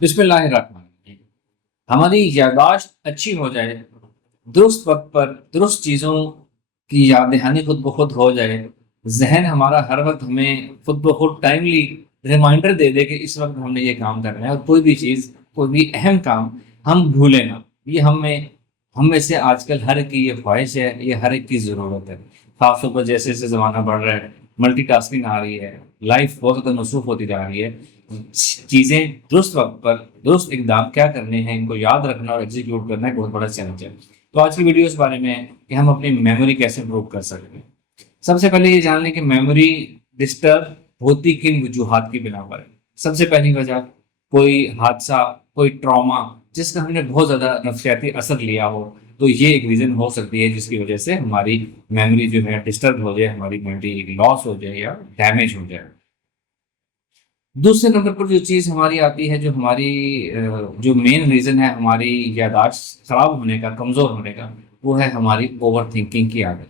بسم اللہ الرحمن الرحیم۔ ہماری یادداشت اچھی ہو جائے، درست وقت پر درست چیزوں کی یاد دہانی خود بخود ہو جائے، ذہن ہمارا ہر وقت ہمیں خود بخود ٹائملی ریمائنڈر دے دے کہ اس وقت ہم نے یہ کام کرنا ہے، اور کوئی بھی چیز، کوئی بھی اہم کام ہم بھولیں نہ۔ یہ ہم میں سے آج کل ہر ایک کی یہ خواہش ہے، یہ ہر ایک کی ضرورت ہے، خاص طور پر جیسے جیسے زمانہ بڑھ رہا ہے، ملٹی ٹاسکنگ آ رہی ہے، لائف بہت زیادہ مصروف ہوتی جا رہی ہے۔ چیزیں درست وقت پر درست اقدام کیا کرنے ہیں، ان کو یاد رکھنا اور ایگزیکیوٹ کرنا ایک بہت بڑا چیلنج ہے۔ تو آج کی ویڈیو اس بارے میں ہے کہ ہم اپنی میموری کیسے امپروو کر سکتے ہیں۔ سب سے پہلے یہ جان لیں کہ میموری ڈسٹرب ہوتی کن وجوہات کی بنا پر ہے۔ سب سے پہلی وجہ کوئی حادثہ، کوئی ٹراما جس کا ہم نے بہت زیادہ نفسیاتی اثر لیا ہو، تو یہ ایک ریزن ہو سکتی ہے جس کی وجہ سے ہماری میموری جو ہے ڈسٹرب ہو جائے، ہماری میموری لاس ہو جائے یا ڈیمیج ہو جائے۔ دوسرے نمبر پر جو چیز ہماری آتی ہے، جو ہماری جو مین ریزن ہے ہماری یادداشت خراب ہونے کا، کمزور ہونے کا، وہ ہے ہماری اوور تھنکنگ کی عادت۔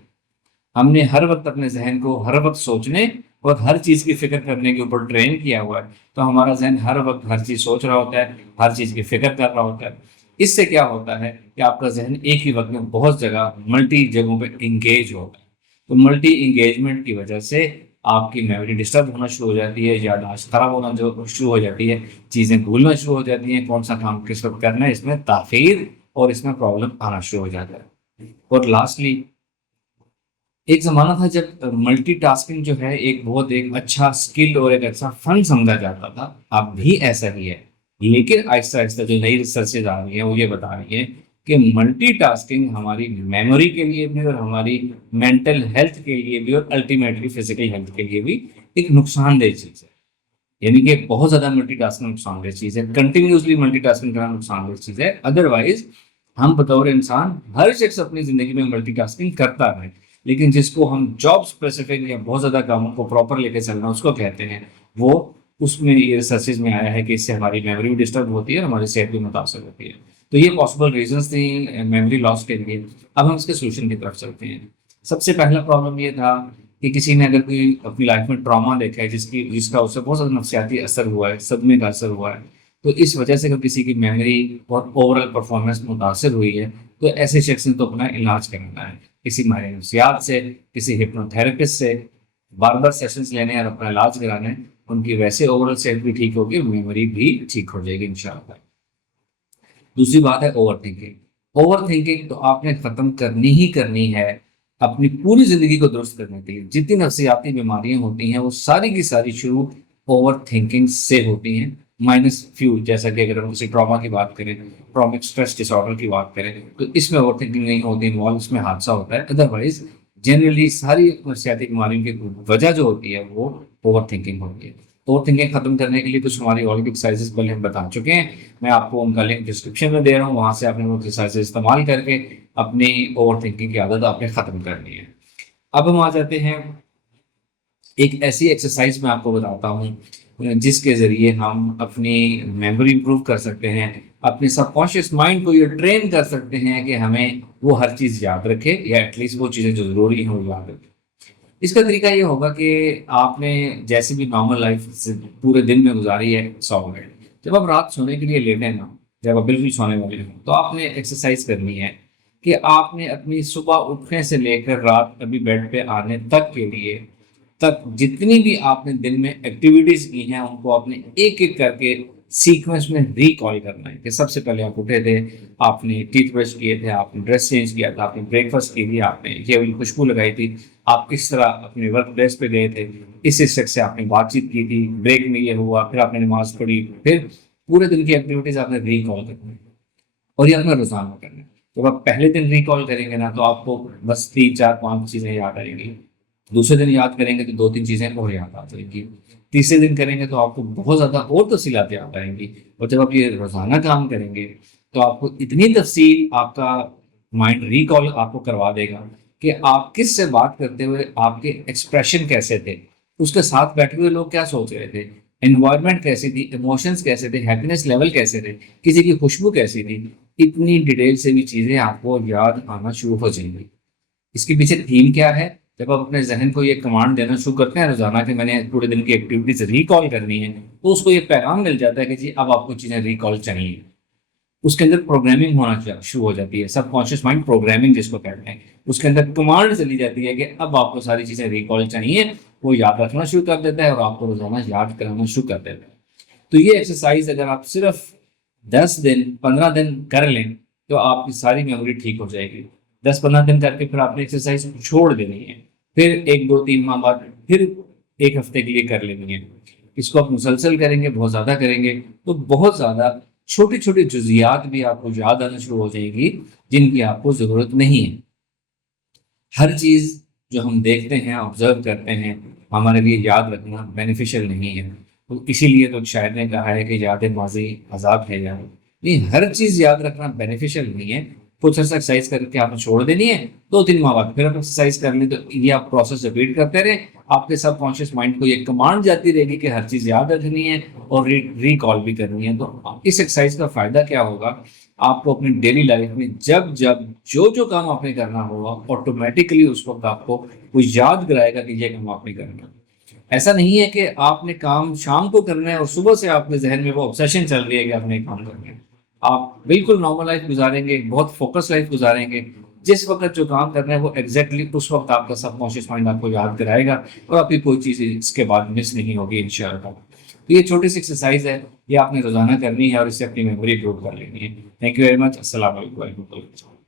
ہم نے ہر وقت اپنے ذہن کو ہر وقت سوچنے اور ہر چیز کی فکر کرنے کے اوپر ٹرین کیا ہوا ہے، تو ہمارا ذہن ہر وقت ہر چیز سوچ رہا ہوتا ہے، ہر چیز کی فکر کر رہا ہوتا ہے۔ اس سے کیا ہوتا ہے کہ آپ کا ذہن ایک ہی وقت میں بہت جگہ، ملٹی جگہوں پہ انگیج ہوتا ہے۔ تو ملٹی انگیجمنٹ کی وجہ سے آپ کی میموری ڈسٹرب ہونا شروع ہو جاتی ہے، یادداشت خراب ہونا جو شروع ہو جاتی ہے، چیزیں بھولنا شروع ہو جاتی ہیں، کون سا کام کس وقت کرنا ہے، اس میں تاخیر اور اس میں پرابلم آنا شروع ہو جاتا ہے۔ اور لاسٹلی، ایک زمانہ تھا جب ملٹی ٹاسکنگ جو ہے ایک اچھا سکل اور ایک اچھا فن سمجھا جاتا تھا۔ اب بھی ایسا ہی ہے، لیکن آہستہ آہستہ جو نئی ریسرچز آ رہی ہیں وہ یہ بتا رہی ہیں کہ ملٹی ٹاسکنگ ہماری میموری کے لیے بھی اور ہماری مینٹل ہیلتھ کے لیے بھی اور الٹیمیٹلی فزیکل ہیلتھ کے لیے بھی ایک نقصان دہ چیز ہے۔ یعنی کہ بہت زیادہ ملٹی ٹاسکنگ نقصان دہ چیز ہے، کنٹینیوسلی ملٹی ٹاسکنگ کرنا نقصان دہ چیز ہے۔ ادروائز ہم بطور انسان ہر شخص اپنی زندگی میں ملٹی ٹاسکنگ کرتا ہے، لیکن جس کو ہم جاب اسپیسیفک یا بہت زیادہ کاموں کو پراپر لے کے چلنا اس کو کہتے ہیں، وہ اس میں یہ ریسرچز میں آیا ہے کہ اس سے ہماری میموری بھی ڈسٹرب ہوتی ہے اور ہماری صحت بھی متاثر ہوتی ہے۔ تو یہ پاسبل ریزنس تھیں میموری لاس کے لیے۔ اب ہم اس کے سولوشن کی طرف چلتے ہیں۔ سب سے پہلا پرابلم یہ تھا کہ کسی نے اگر کوئی اپنی لائف میں ٹراما دیکھا ہے جس کا اس سے بہت زیادہ نفسیاتی اثر ہوا ہے، صدمے کا اثر ہوا ہے، تو اس وجہ سے اگر کسی کی میموری اور اوور آل پرفارمنس متاثر ہوئی ہے، تو ایسے شخص نے تو اپنا علاج کرنا ہے، کسی ماہر نفسیات سے، کسی ہپنو تھراپسٹ سے بار بار سیشنز لینے اور اپنا علاج کرانے۔ ان کی ویسے اوور آل صحت بھی ٹھیک ہوگی، میموری بھی ٹھیک ہو جائے گی انشاءاللہ۔ دوسری بات ہے اوور تھنکنگ۔ اوور تھنکنگ تو آپ نے ختم کرنی ہی کرنی ہے اپنی پوری زندگی کو درست کرنے کے لیے۔ جتنی نفسیاتی بیماریاں ہوتی ہیں وہ ساری کی ساری شروع اوور تھنکنگ سے ہوتی ہیں، مائنس فیو، جیسا کہ اگر ہم کسی ٹراما کی بات کریں، ٹرامک اسٹریس ڈس آرڈر کی بات کریں، تو اس میں اوور تھنکنگ نہیں ہوتی انوالو، اس میں حادثہ ہوتا ہے۔ ادروائز جنرلی ساری نفسیاتی بیماریوں کی وجہ جو ہوتی ہے وہ اوور تھنکنگ ہوتی ہے۔ اوور تھنکنگ ختم کرنے کے لیے کچھ ہماری اور ایکسرسائزز پہلے ہم بتا چکے ہیں، میں آپ کو ان کا لنک ڈسکرپشن میں دے رہا ہوں، وہاں سے آپ نے وہ ایکسرسائز استعمال کر کے اپنی اوور تھنکنگ کی عادت آپ نے ختم کرنی ہے۔ اب ہم آ جاتے ہیں ایک ایسی ایکسرسائز میں آپ کو بتاتا ہوں جس کے ذریعے ہم اپنی میموری امپروو کر سکتے ہیں، اپنے سب کانشیس مائنڈ کو یہ ٹرین کر سکتے ہیں کہ ہمیں وہ ہر چیز یاد رکھے، یا ایٹ لیسٹ وہ چیزیں جو ضروری ہیں وہ یاد رکھے۔ اس کا طریقہ یہ ہوگا کہ آپ نے جیسے بھی نارمل لائف پورے دن میں گزاری ہے 100 منٹ، جب آپ رات سونے کے لیے لیٹیں نا، جب آپ بالکل سونے والے ہوں، تو آپ نے ایکسرسائز کرنی ہے کہ آپ نے اپنی صبح اٹھنے سے لے کر رات ابھی بیڈ پہ آنے تک کے لیے جتنی بھی آپ نے دن میں ایکٹیویٹیز کی ہیں ان کو آپ نے ایک ایک کر کے سیکوینس میں ریکال کرنا ہے۔ کہ سب سے پہلے آپ اٹھے تھے، آپ نے ٹیتھ برش کیے تھے، آپ نے ڈریس چینج کیا تھا، آپ نے بریک فاسٹ کی تھی، آپ نے یہ والی خوشبو لگائی تھی، آپ کس طرح اپنے ورک پلیس پہ گئے تھے، اس شخص سے آپ نے بات چیت کی تھی، بریک میں یہ ہوا، پھر آپ نے نماز پڑھی، پھر پورے دن کی ایکٹیویٹیز آپ نے ریکال کرنی ہے، اور یہ آپ نے روزانہ کرنا ہے۔ جب آپ پہلے دن ریکال کریں گے نا تو آپ کو بس 3 4 5 چیزیں یاد آئیں گی، دوسرے دن یاد کریں گے تو 2 3 چیزیں اور یاد آ جائیں گی، تیسرے دن کریں گے تو آپ کو بہت زیادہ اور تفصیلات یاد آئیں گی، اور جب آپ یہ روزانہ کام کریں گے تو آپ کو اتنی تفصیل آپ کا مائنڈ ریکال آپ کو کروا دے گا کہ آپ کس سے بات کرتے ہوئے آپ کے ایکسپریشن کیسے تھے، اس کے ساتھ بیٹھے ہوئے لوگ کیا سوچ رہے تھے، انوائرمنٹ کیسی تھی، ایموشنز کیسے تھے، ہیپینس لیول کیسے تھے، کسی کی خوشبو کیسی تھی، اتنی ڈیٹیل سے بھی چیزیں آپ کو یاد آنا شروع ہو جائیں گی۔ اس کے پیچھے تھیم کیا ہے؟ جب آپ اپنے ذہن کو یہ کمانڈ دینا شروع کرتے ہیں روزانہ کہ میں نے پورے دن کی ایکٹیویٹیز ریکال کرنی ہے، تو اس کو یہ پیغام مل جاتا ہے کہ جی اب آپ کو چیزیں ریکال چاہیے. اس کے اندر پروگرامنگ ہونا شروع ہو جاتی ہے، سب کانشیس مائنڈ پروگرامنگ جس کو کہتے ہیں. اس کے اندر کمانڈ چلی جاتی ہے کہ اب آپ کو ساری چیزیں ریکال چاہیے، وہ یاد رکھنا شروع کر دیتا ہے اور آپ کو روزانہ یاد کرانا شروع کر دیتا ہے. تو یہ ایکسرسائز اگر آپ صرف 10 دن 15 دن کر لیں تو آپ کی ساری میموری ٹھیک ہو جائے گی. 10-15 دن کر کے پھر آپ نے ایکسرسائز چھوڑ دینی ہے، پھر 1-2-3 ماہ بعد پھر ایک ہفتے کے لیے کر لینی ہے. اس کو آپ مسلسل کریں گے، بہت زیادہ کریں گے تو بہت زیادہ چھوٹی چھوٹی جزیات بھی آپ کو یاد آنا شروع ہو جائے گی جن کی آپ کو ضرورت نہیں ہے. ہر چیز جو ہم دیکھتے ہیں آبزرو کرتے ہیں ہمارے لیے یاد رکھنا بینیفیشل نہیں ہے. تو اسی لیے تو شاعر نے کہا ہے کہ یاد ماضی عذاب ہے یار. نہیں، ہر چیز یاد رکھنا بینیفیشل نہیں ہے. کچھ عرصہ ایکسرسائز کر کے آپ نے چھوڑ دینی ہے، 2-3 ماہ بعد پھر آپ ایکسرسائز کر لیں، تو یہ آپ پروسیس ریپیٹ کرتے رہیں. آپ کے سب کانشیس مائنڈ کو یہ کمانڈ جاتی رہے گی کہ ہر چیز یاد رکھنی ہے اور ریکال بھی کرنی ہے. تو اس ایکسرسائز کا فائدہ کیا ہوگا؟ آپ کو اپنی ڈیلی لائف میں جب جو کام آپ نے کرنا ہوگا آٹومیٹکلی اس وقت آپ کو وہ یاد کرائے گا کہ یہ کام آپ نے کرنا. ایسا نہیں ہے کہ آپ نے کام شام کو کرنا ہے اور صبح سے آپ کے ذہن میں وہ obsession چل رہی ہے کہ آپ نے کام کرنا ہے. آپ بالکل نارمل لائف گزاریں گے، بہت فوکس لائف گزاریں گے. جس وقت جو کام کرنا ہے وہ ایگزیکٹلی اس وقت آپ کا سب کانشیس مائنڈ آپ کو یاد کرائے گا اور آپ کی کوئی چیز اس کے بعد مس نہیں ہوگی انشاءاللہ. تو یہ چھوٹی سی ایکسرسائز ہے، یہ آپ نے روزانہ کرنی ہے اور اس سے اپنی میموری گروتھ کر لینی ہے. Thank you very much. السلام علیکم.